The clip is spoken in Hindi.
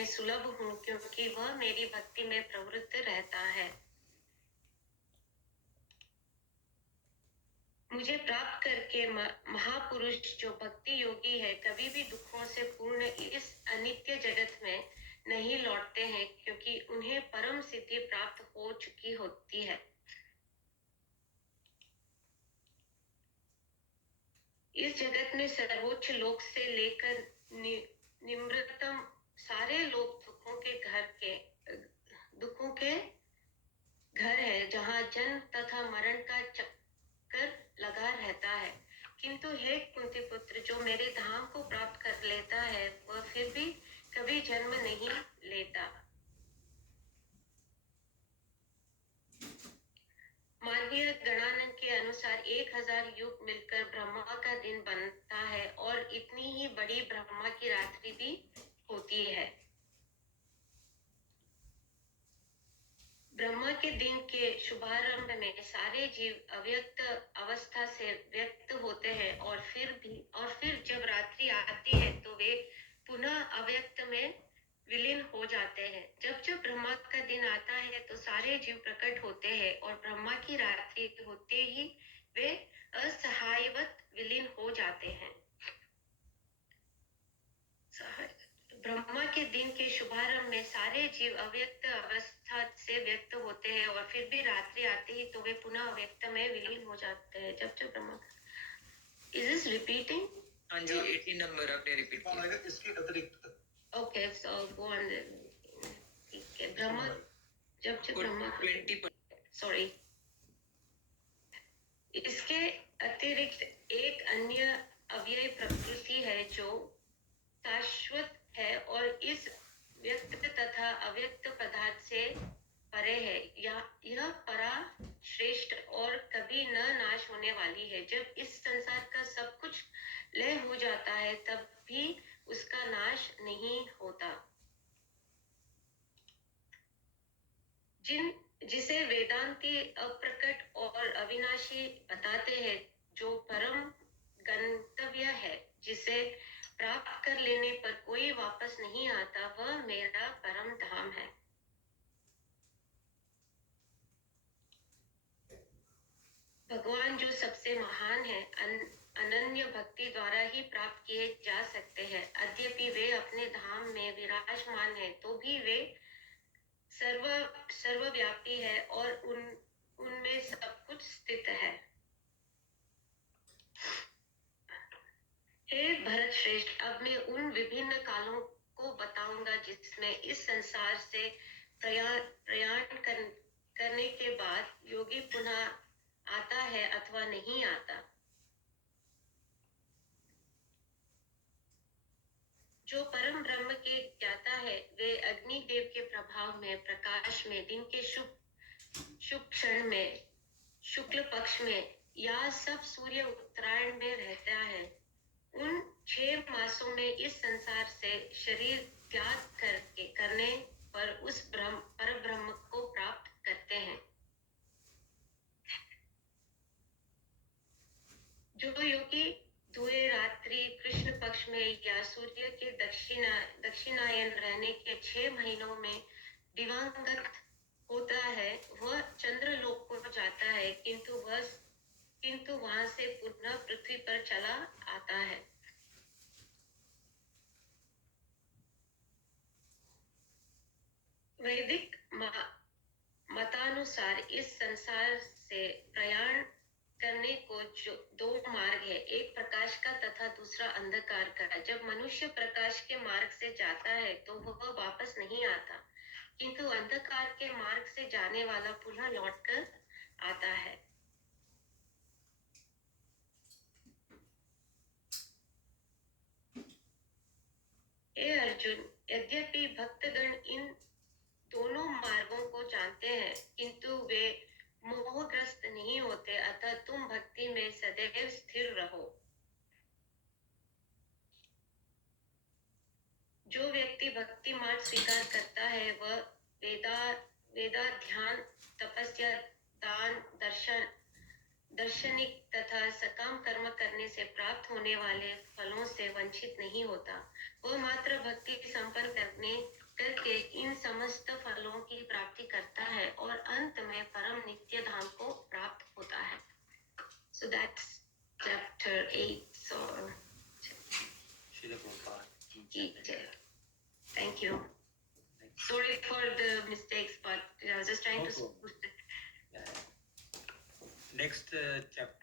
में सुलभ हूँ, क्योंकि वह मेरी भक्ति में प्रवृत्त रहता है। मुझे प्राप्त करके महापुरुष जो भक्ति योगी है कभी भी दुखों से पूर्ण इस अनित्य जगत में नहीं लौटते हैं, क्योंकि उन्हें परम सिद्धि प्राप्त हो चुकी होती है। इस जगत में सर्वोच्च लोक से लेकर निम्नतम सारे लोग दुखों के घर है, जहाँ जन्म तथा मरण का चक्कर लगा रहता है। किंतु हे कुंती पुत्र, जो मेरे धाम को प्राप्त कर लेता है वह फिर भी कभी जन्म नहीं लेता। मानवीय गणना के अनुसार 1000 युग मिलकर ब्रह्मा का दिन बनता है, और इतनी ही बड़ी ब्रह्मा की रात्रि भी होती है। ब्रह्मा के दिन के शुभारंभ में सारे जीव अव्यक्त अवस्था से व्यक्त होते हैं, और फिर जब रात्रि आती है तो वे पुनः अव्यक्त में विलीन हो जाते हैं। जब ब्रह्मा का दिन आता है तो सारे जीव प्रकट होते हैं, और ब्रह्मा की रात्रि होते ही वे असहायवत विलीन हो जाते हैं। ब्रह्मा के दिन के शुभारंभ में सारे जीव अव्यक्त अवस्था से व्यक्त होते हैं, और फिर भी रात्रि आते ही तो वे पुनः अव्यक्त में विलीन हो जाते हैं। जब ब्रह्मा इज दिस रिपीटिंग? हाँ जी, 18 नंबर आपने रिपीट किया। इसके अतिरिक्त ओके, सो गो ऑन। ठीक है, ब्रह्मा जब ब्रह्मा 20 सॉरी, इसके अतिरिक्त एक अन्य अव्यय प्रकृति है जो शाश्वत है और इस व्यक्त तथा अव्यक्त पदार्थ से परे है। यह परा श्रेष्ठ और कभी न नाश होने वाली है। जब इस संसार का सब कुछ लय हो जाता है तब भी उसका नाश नहीं होता। जिसे वेदांती अप्रकट और अविनाशी बताते हैं, जो परम गंतव्य है, जिसे प्राप्त कर लेने पर कोई वापस नहीं आता, वह मेरा परम धाम है। भगवान जो सबसे महान है, अनन्य भक्ति द्वारा ही प्राप्त किए जा सकते हैं। यद्यपि वे अपने धाम में विराजमान है तो भी वे सर्वव्यापी है और उनमें सब कुछ स्थित है। हे भरत श्रेष्ठ, अब मैं उन विभिन्न कालों को बताऊंगा जिसमें इस संसार से प्रयाण करने के बाद योगी पुनः आता है अथवा नहीं आता। जो परम ब्रह्म के ज्ञाता है वे अग्निदेव के प्रभाव में, प्रकाश में, दिन के शुभ क्षण में, शुक्ल पक्ष में या सब सूर्य उत्तरायण में रहता है। उन 6 मासों में इस संसार से शरीर त्याग करने पर उस पर ब्रह्म को प्राप्त करते हैं। जो योगी धुए रात्रि कृष्ण पक्ष में या सूर्य के दक्षिणायन रहने के 6 महीनों में दिवंगत होता है, वह चंद्रलोक को जाता है, किंतु वहां से पुनः पृथ्वी पर चला आता है। वैदिक मतानुसार इस संसार से प्रयाण करने को जो 2 मार्ग है, एक प्रकाश का तथा दूसरा अंधकार का। जब मनुष्य प्रकाश के मार्ग से जाता है तो वह वापस नहीं आता, किंतु अंधकार के मार्ग से जाने वाला पुनः लौटकर आता है। हे अर्जुन, यद्यपि भक्तगण इन दोनों मार्गों को जानते हैं, किंतु वे मोहग्रस्त नहीं होते, अतः तुम भक्ति में सदैव स्थिर रहो। जो व्यक्ति भक्ति मार्ग स्वीकार करता है वह वेदा ध्यान तपस्या दान दर्शनिक तथा सकाम कर्म करने से प्राप्त होने वाले फलों से वंचित नहीं होता। वह मात्र भक्ति संपन्न करके इन समस्त फलों की प्राप्ति करता है और अंत में परम नित्य धाम को प्राप्त होता है. So that's chapter 8. So Srila Prabhupada. Jai. Thank you. Sorry for the mistakes, but I was just trying to. Next chapter.